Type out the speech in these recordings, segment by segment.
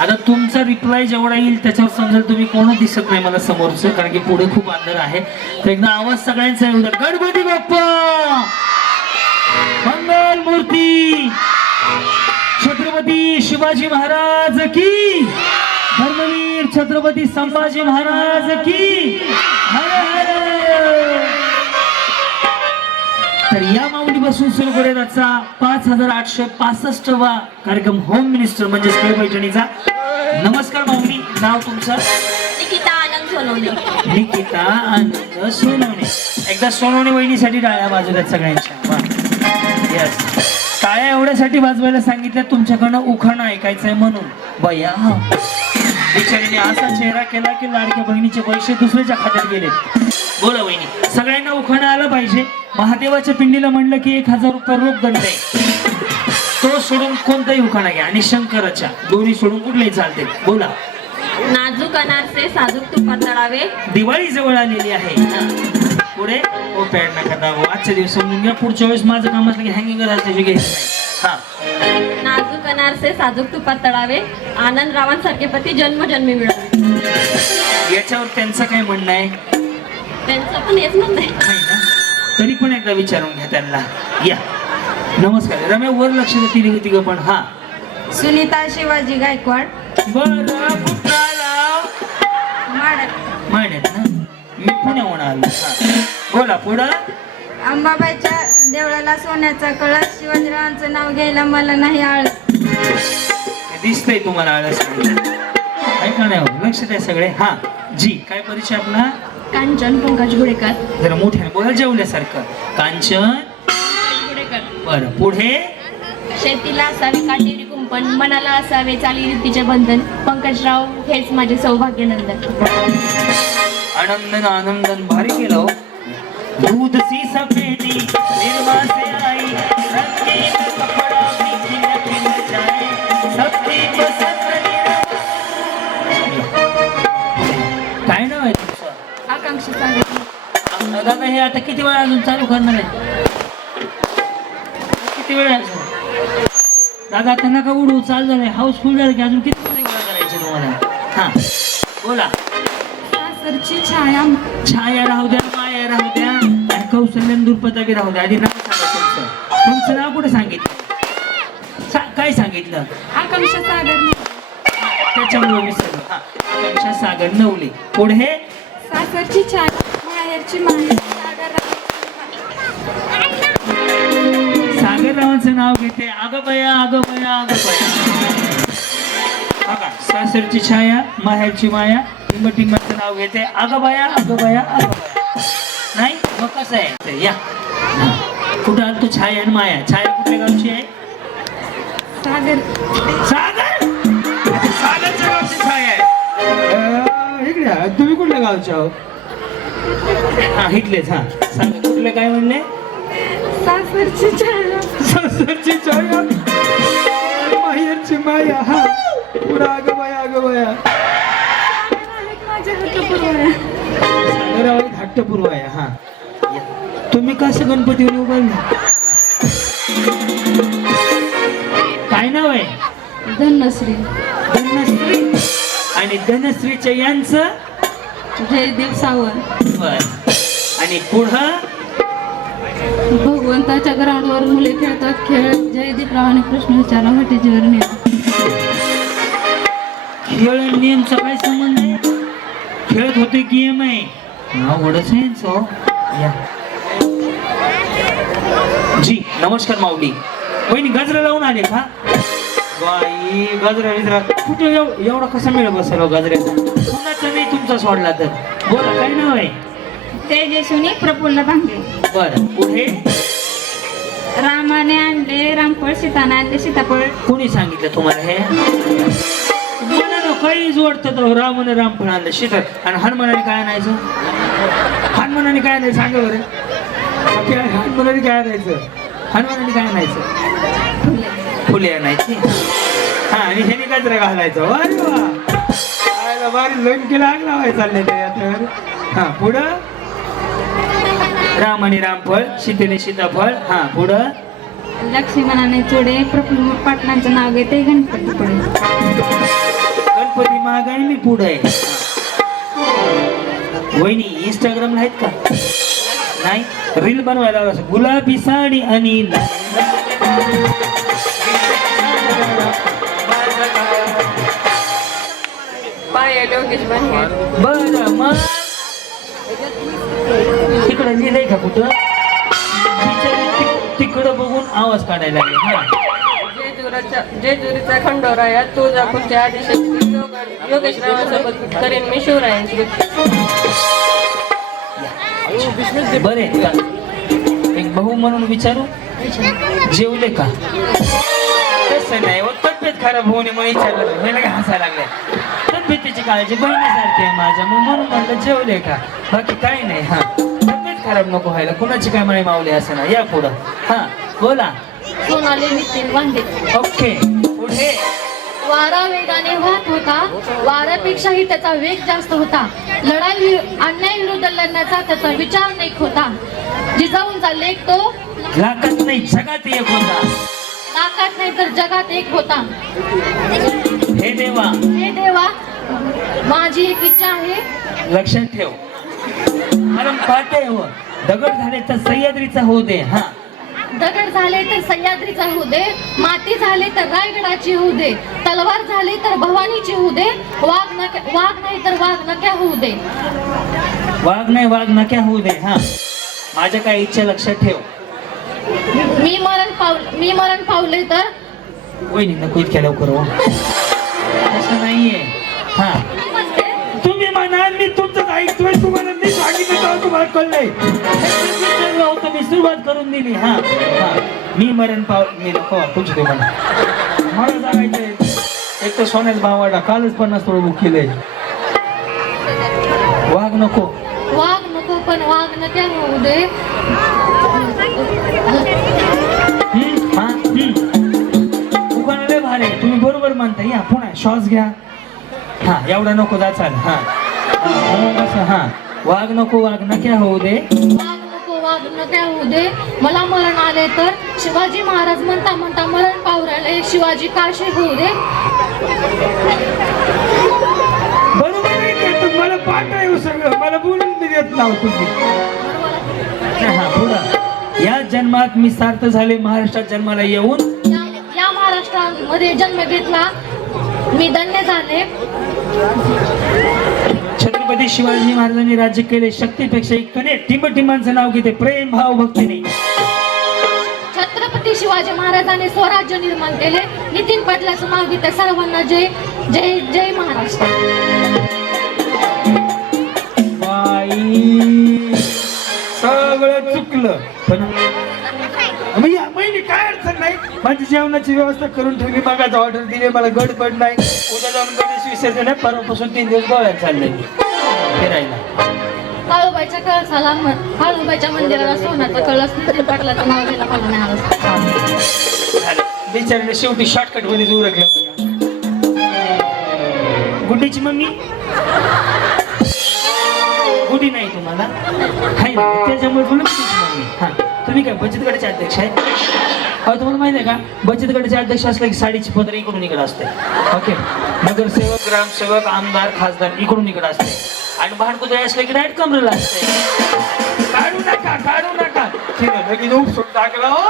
आता तुमचा रिप्लाय जेवढा येईल त्याच्यावर समजेल तुम्ही कोणच दिसत नाही मला समोरचं कारण की पुढे खूप अंधार आहे. तर एकदा आवाज सगळ्यांचा येऊ द्या. गणपती बाप्पा! मंगल मूर्ती! छत्रपती शिवाजी महाराज की! धर्मवीर छत्रपती संभाजी महाराज की! हर हर! तर या माऊलीपासून सुरू करेल आजचा पाच हजार आठशे पासष्ट वा कार्यक्रम. होम मिनिस्टर म्हणजे खेळ पैठणीचा नमस्कार माऊली नाव तुमचं? निकिता आनंद सोनवणे. निकिता आनंद सोनवणे. एकदा सोनवणे वहिनीसाठी टाळ्या वाजवल्यात सगळ्यांच्या. येस टाळ्या एवढ्यासाठी वाजवायला सांगितल्या तुमच्याकडनं उखाणं ऐकायचंय म्हणून. बया. बिचारीने असा चेहरा केला की लाडक्या बहिणीचे पैसे दुसऱ्याच्या खात्यात गेले. बोला वहिनी सगळ्यांना उखाणं आलं पाहिजे. महादेवाच्या पिंडीला म्हणलं की एक हजार रुपये रोख दंड आहे. तो सोडून कोणताही उखाणा घ्या आणि शंकराच्या दोन्ही सोडून कुठलेही चालते बोला. नाजूक अनारसे साजूक तुपात तळावे. दिवाळी जवळ आलेली आहे. हा. पुढे? ओ पॅड नका दाबू. आजच्या दिवस समजून घ्या. पुढच्या वेळेस माझं काम असलं की हँगिंग असल्याशिवाय घ्यायचं नाही. हा. नाजूक अनारसे साजूक तुपात तळावे. आनंद रावांसारखे पती जन्मजन्मी मिळावे. याच्यावर त्यांचं काय म्हणणं आहे? त्यांचं पण हेच म्हणणं आहे. तरी पण एकदा विचारून घ्या त्यांना. या. नमस्कार. रम्या वर लक्ष देतील तिघ पण. हा. सुनीता शिवाजी गायकवाड. बरं कुठं आला माड माहिती ना? मी पुण्याहून आलो. हा. बोला पुढं? अंबाबाईच्या देवळाला सोन्याचा कळस. शिवाजीरावांचं नाव घ्यायला मला नाही आळ दिसतंय तुम्हाला आळस. काय का नाही हो? लक्ष द्या सगळे. हा. जी काय परिचय आपला? कांचन पंकज गुडेकर जरा मोठ्याने बोला जेवल्यासारखं. कांचन बरं पुढे शेतीला असावे काटेरी कुंपण मनाला असावे चालीरीतीचे बंधन. पंकजराव हेच माझे सौभाग्यनंदन. आनंदन आनंदन भारी केलं हो. दूध सी सफेदी निर्मा से आई रंगीन कपड़ा भी खिल खिल जाए सबकी पसंद निराला. काय नाव आहे तुमचं? आकांक्षा दादा हे आता किती वेळ अजून चालू करणार आहे? किती वेळ आहे? दादा आता नका उडू चालू झालंय. हाऊसफुल झालं की अजून किती वेळ करायचे तुम्हाला? हा. बोला. सासरची छाया. छाया राहू द्या माया राहू द्या. आणि कौशल्य दुर्पता बी राहू द्या. आधी नाव सांगा तुमचं. तुमचं नाव कुठे सांगितलं? सा- काय सांगितलं? आकांक्षा सागर त्याच्यामुळे विसरलो हा. आकांक्षा सागर नवले. पुढे सासरची छाया माहेरची माया सागररावांचं नाव घेते. अगं बया अगं बया अगं बया. बघा सासरची छाया माहेरची माया टिंब टिंबाचं नाव घेते. अगं बया अगं बया अगं बया. नाही? मग कसं आहे? ते या. हा. कुठं आलं तू? छाया आणि माया. छाया कुठल्या गावची आहे? सागर. सागर? सागरच्या गावची छाया आहे. इकडे या. तुम्ही कुठल्या गावचे आहो हा इथलेच हा. सांगा कुठले काय म्हणले सासरची छाया. सासरची छाया. माहेरची माया. हा. पुढं अगं बया अगं बया. सागरावर धाकट पूर्व आहे हा. तुम्ही कसं गणपतीवर उभारले काय नाव आहे? धनश्री. धनश्री. आणि धनश्रीच्या यांचं? जयदेव सावंत. बर. आणि पुढं? भगवंताच्या ग्राउंडवर मुले खेळतात. खेळ जयदीप रावाने प्रश्न विचारला हॉटेजीवर नेला खेळ आणि नियमचा काय संबंध आहे? खेळत होते गेम आहे आवडच आहे सो या. जी नमस्कार माऊली. वहिनी गजरा लावून आले का? बाई गजरा विजरा कुठे एव- एवढा कसा मिळ बसेल हो गजऱ्याचा? कुणाचा नाही तुमचा सोडला तर. बोला काय नाव आहे? तेजस्विनी प्रफुल्ल भांगे. बरं पुढे? रामाने आणले रामफळ सीताना आणले सीताफळ. कोणी सांगितलं तुम्हाला हे? मला ना काही जोडतं तो रामाने राम आणलं. सीतात आणि हनुमानाने काय आणायचं? हनुमानाने काय नाही सांगा बरं. हनुमानाने काय आणायचं? हनुमानाने काय आणायचं? फुले आणायची. हा आणि ह्याने गजरा घालायचं. अरे वा! आयला भारी लंकेला आग लावायला चालले ते आता हा पुढं? राम आणि रामफळ सीतेने सीताफळ हा पुढं? लक्ष्मणाने चुडे प्रफुल्ल पाटलांचं नाव घेते गणपती पुढे. गणपती महाग आहे मी पुढं आहे. वहिनी इंस्टाग्रामला आहेत का? नाही? रील बनवायला. गुलाबी साडी आणि बर मग? तिकडं लिहिलंय का कुठं? तिकडं बघून आवाज काढायला लागले हा. जेजुराच्या जेजुरीचा खंडोरा या तुळजापूरच्या आदिशक्ती योग- योगेश्वरासोबत करेन मी शिवरायांची बरे आहेत का? एक भाऊ म्हणून विचारू? जेवले का? तसं नाही हो तब्येत खराब होऊ नये म्हणून विचारलं मला काय हसायला लागले तब्येतीची काळजी बहिणीसारखी आहे माझ्या. मग म्हणून म्हणलं जेवले का? बाकी काही नाही हा. खराब नको व्हायला. कुणाची काय म्हणे मावली असं ना या पुढं. हा बोला. सोनाली नितीन वांदे ओके. पुढे. वारा वेगाने वाहत होता. वाऱ्यापेक्षाही त्याचा वेग जास्त होता. लढाई वि- अन्यायाविरुद्ध लढण्याचा त्याचा विचार नेक होता. जिजाऊंचा लेख तो लाखात नाही जगात एक होता. नाकात नाही तर जगात एक होता. हे देवा. हे देवा माझी एक इच्छा आहे. लक्षात ठेव. मला पाहते हो. दगड झाले तर सह्याद्रीचा होऊ दे हा. दगड झाले तर सह्याद्रीचा होऊ दे माती झाले तर रायगडाची होऊ दे तलवार झाली तर भवानीची होऊ दे वाघ नक्या वाघ नाही तर वाघ नक्या होऊ दे. वाघ नाही वाघ नक्या होऊ दे हा. माझ्या काय इच्छा लक्षात ठेव. मी मरण पाव मी मरण पावले तर? वहिनी नको इतक्या लवकर हो. तसं नाहीये. हा. म्हणा मी तुमचं ऐकतोय तुम्हाला मी सांगितलं तर तुम्हाला कळलंय. होतं मी सुरुवात करून दिली. हा हा. मी मरण पाव मी नको तुझं ते म्हणा मला सांगायचंय एक तर सोन्याचा भाव वाढला कालच पन्नास थोडं बुक केलंय वाघ नको. वाघ नको पण वाघ नक्या होऊ दे. हम्म, हा, हम्म. दुकानं लय भारी आहे. तुम्ही बरोबर म्हणता या पुन्हा श्वास घ्या. हा एवढा नको जाचाल हा हा, असं हा वाघ नको वाघ नक्या होऊ दे. वाघ नको वाघ नक्या होऊ दे. मला मरण आले तर शिवाजी महाराज म्हणता म्हणता मरण पावराले शिवाजी काशी होऊ दे. बरोबर आहे ते, पण मला पाठ आहे सगळं. मला बोलून बी देत हा पुढं. या जन्मात मी सार्थ झाले महाराष्ट्रात जन्माला येऊन. या- या महाराष्ट्रामध्ये जन्म घेतला. मी धन्य झाले. छत्रपती शिवाजी महाराजांनी राज्य केले. शक्तीपेक्षा एक कने टिंबटिंबांचं नाव घेते. प्रेम भाव भक्तीने. छत्रपती शिवाजी महाराजांनी स्वराज्य निर्माण केले. नितीन पाटलाचं नाव घेते सर्वांना जय जय जय महाराष्ट्र. सगळं चुकलं. पण महिने काय अडचण नाही? माझी जेवणाची व्यवस्था करून ठेवली. मागाचा ऑर्डर दिली. मला गडबड नाही. उद्या जाऊन गणेश विसर्जन आहे. परवापासून तीन दिवस गोव्यात चाललंय मी. फिरायला काळूबाईच्या कळसाला म- काळूबाईच्या मंदिराला सोन्याचा कळस नितीन पाटलाचं नाव घ्यायला मला नाही आलं. बिचारीने शेवटी शॉर्टकटमध्ये दूर गुड्डीची मम्मी? गुडी नाही तुम्हाला? ना त्याच्यामुळे मम्मी. हा तुम्ही काय बचत गटाचे अध्यक्ष आहे? अहो तुम्हाला माहिती आहे का? बचत गटाचे अध्यक्ष असले की साडीची पदर इकडून इकडे असते. ओके. नगरसेवक ग्रामसेवक आमदार खासदार इकडून इकडे असते. आणि भांडकुदळे असले की डायरेक्ट कमरेला असते. काढू नका काढू नका. तिने लगेच उपसून टाकला हो.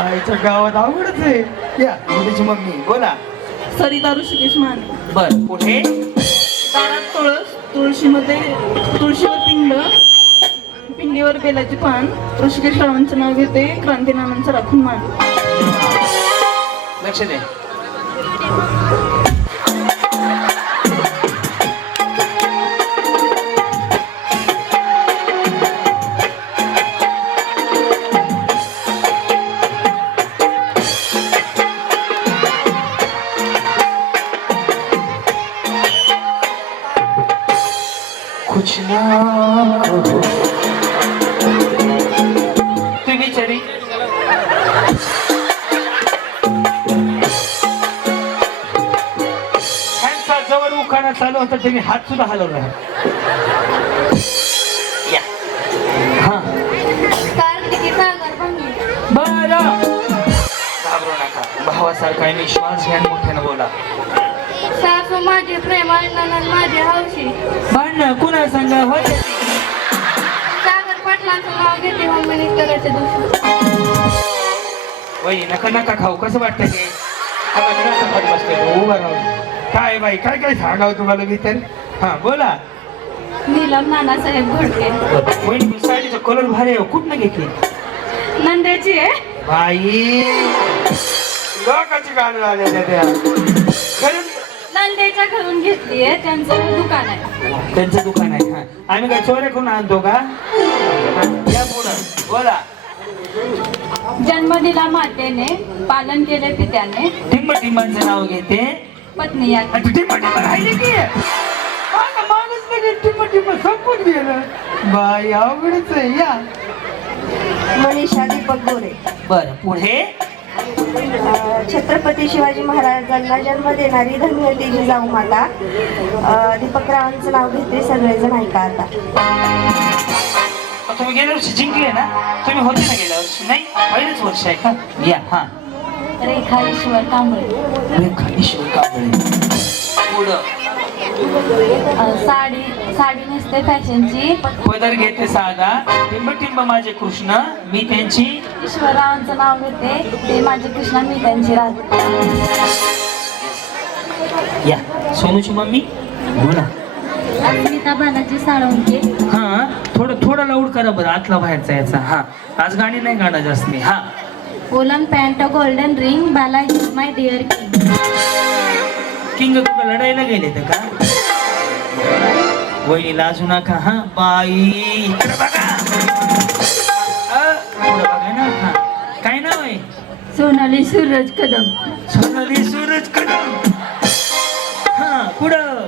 आईच्या गावात आवडच आहे. या मुलीची मम्मी बोला. सरिता ऋषिकेश माने. बर कुठे दारात तुळस तुळशीमध्ये तुळशीवर पिंड पिंडीवर बेलाची पान. ऋषिकेश रावांचं नाव घेते क्रांतीनामांचं राखून मान. लक्ष दे. होता त्यांनी हात सुद्धा हलवला या. हा. बर. घाबरू नका. भावासारखा आहे श्वास घ्या मोठ्यानं बोला. सासू माझी प्रेमाळ ननद माझी हौशी. भांडण कुणा सांगा? होते सागर पाटलांचं नाव घेते होम मिनिस्टरच्या दिवशी. वही नका नका खाऊ. कसं वाटतं ते आता मी नका खात बसते उभा राहून काय बाई काय काय सांगावं तुम्हाला मी तर? हा बोला. नीलम नानासाहेब घोडके. साडीचा कलर भारी आहे कुठनं घेतली? नंद्याची आहे. बाई. लोकांची गाणं आले त्या खरंच नंदेच्या घरून घेतली आहे त्यांचं दुकान आहे. त्यांचं दुकान आहे हा. आम्ही काय चोऱ्या करून आणतो का? हा, या पुढं बोला. जन्म दिला मातेने पालन केले पित्याने. टिंब टिंबांचं नाव घेते. पत्नी टिंब टिंब राहिले की? मागंच लगे टिंब टिंब संपून गेलं. बाई अवघडच आहे या. मनीषा दीपक गोरे. बर पुढे? अं, छत्रपती शिवाजी महाराजांना जन्म देणारी धन्यती जिजाऊ माता. अं, दीपकरावांचं नाव घेते सगळेजण ऐका आता तुम्ही गेल्या वर्षी जिंकले ना? तुम्ही होते ना गेल्या वर्षी नाही? पहिलेच वर्ष आहे का? या हा. रेखा ईश्वर कांबळे. रेखा ईश्वर कांबळे साडी साडी नेसते फॅशनची. पदर घेते साधा. टिंब टिंब माझे कृष्ण मी त्यांची. ईश्वररावांचं नाव घेते. ते माझे कृष्णा मी त्यांची राहते या. सोनूची मम्मी? बोला. अस्मिता बालाजी साळुंके. हा थोडं थोडं लाऊड करा बरं. आतला बाहेरचा याचा. हा. आज गाणी नाही गाणं जास्त मी. हा. Woollen pant golden ring Balaji my dear king. King कुठं लढायला गेले तर का? वहिनी लाजू नका हा बाई. इकडे बघा. अ, पुढं बघा ना हा. काय नाव आहे? सोनाली सूरज कदम. सोनाली सूरज कदम. हा पुढं.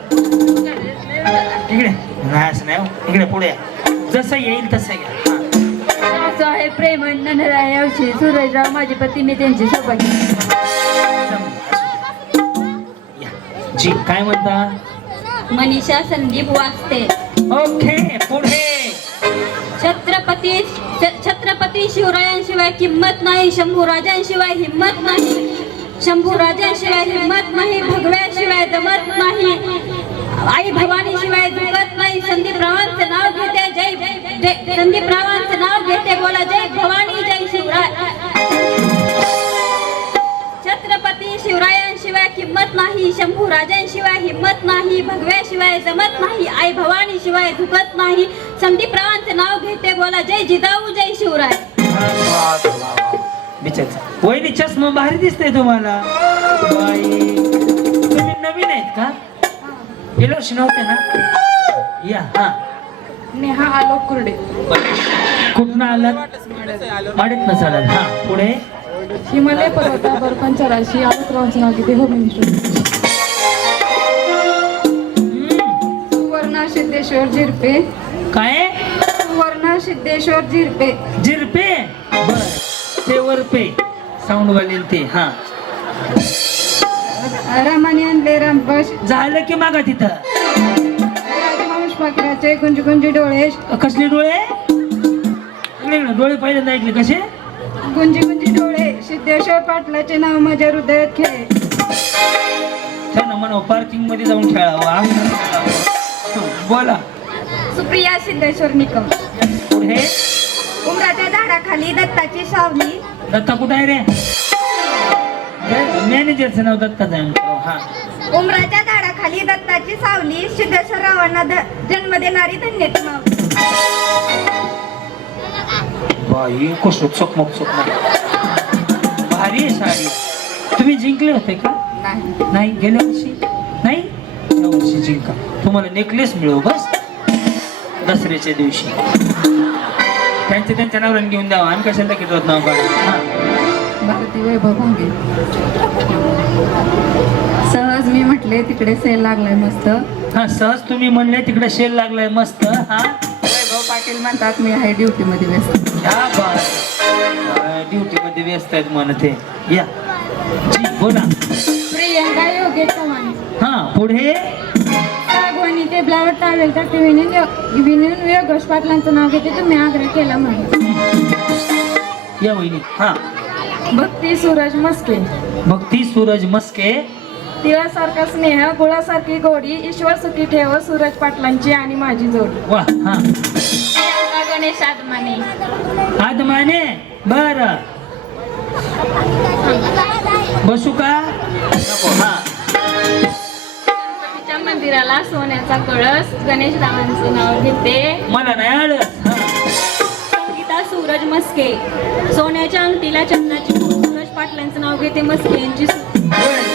इकडे. नाही असं नाही हो. इकडे पुढे या. जसं येईल तसं या. प्रेम ननरायवशी सूरजराव माझे पती मी त्यांची सोबत. जी काय म्हणता? मनीषा संदीप वास्ते. ओके पुढे. छत्रपती छत्रपती शिवरायांशिवाय किंमत नाही शंभू राजांशिवाय हिंमत नाही. शंभू राजांशिवाय हिंमत नाही भगव्याशिवाय जमत नाही. आई भवानी शिवाय दुखत नाही. संदीप रावांचं नाव घेते जय जय संदीप रावांचं नाव किंमत नाही शंभू राजांशिवाय हिंमत नाही भगव्याशिवाय जमत नाही आई भवानी शिवाय झुकत नाही. संदीप रावांचं नाव घेते बोला जय जिजाऊ जय शिवराय. वहिनी चष्मा भारी दिसतंय तुम्हाला. बाई तुम्ही नवीन आहेत का? गेल्या वर्षी नव्हते ना? या हा. नेहा आलोक कुर्डे. कुठनं आलात? माडीत न चालत हा पुढे? हिमालय पर्वतावर पंचराशी आलोकरावांचं नाव घेते होम मिनिस्टर? सुवर्णा सिद्धेश्वर झिरपे. काय? सुवर्णा सिद्धेश्वर झिरपे. जिरपे बर. ते वरपे. साऊंड वाले ते हा. रामाने आणले रामबस झालं की मागा तिथं. राजमांश पाकिराचे गुंज गुंजी डोळे. कसले डोळे? इकडे इकडे डोळे पहिल्यांदा ऐकले. कसे? गुंजी गुंजी डोळे सिद्धेश्वर पाटलाचे नाव माझ्या हृदयात खेळे म्हणा पार्किंगमध्ये जाऊन खेळावं. आम्ही नाही खेळावं. बोला. सुप्रिया सिद्धेश्वर निकम. पुढे उमराच्या झाडाखाली दत्ताची सावली. दत्ता कुठं आहे रे? मॅनेजरचं नाव दत्ताच आहे आमचं हा. उमराच्या झाडाखाली दत्ताची सावली. सिद्धेश्वर रावांना द- जन्म देणारी धन्यती बाई कसं चकमक चकमक. भारी आहे साडी. तुम्ही जिंकले होते का? नाही. गेल्या वर्षी? नाही? या वर्षी जिंका. तुम्हाला नेकलेस मिळव बस. दसऱ्याच्या दिवशी. त्यांच्या त्यांच्या नावाने घेऊन द्यावा आम्ही कशाला घेतो नाव काढा हा. सहज मी म्हटले तिकडे सेल लागलाय मस्त. हा सहज तुम्ही म्हणले तिकडे शेल लागलाय मस्त. हा. पाटील म्हणतात मी आहे ड्युटी मध्ये व्यस्त ड्युटी मध्ये व्यस्त आहेत म्हणते या. जी बोला. प्रियंका योगेश चव्हाण? हा पुढे? सागवानी टेबलावर टावेल तर विनून विनून योगेश पाटलांचं नाव घेते तुम्ही आग्रह केला म्हणून. या वहिनी. हा. भक्ती सूरज मस्के. भक्ती सूरज मस्के. तिळासारखा स्नेह गुळासारखी गोडी ईश्वर सुखी ठेव सूरज पाटलांची आणि माझी जोडी. वा हा. गणेश आदमाने. आदमाने? बर. बसू का? नको हा. गणपतीच्या मंदिराला सोन्याचा कळस गणेश रावांचं नाव घेते. मला नाही आलं. हा. संगीता सूरज मस्के. सोन्याच्या अंगठीला चंद्राची खूण. सूरज पाटलांचं नाव घेते मस्के. यांची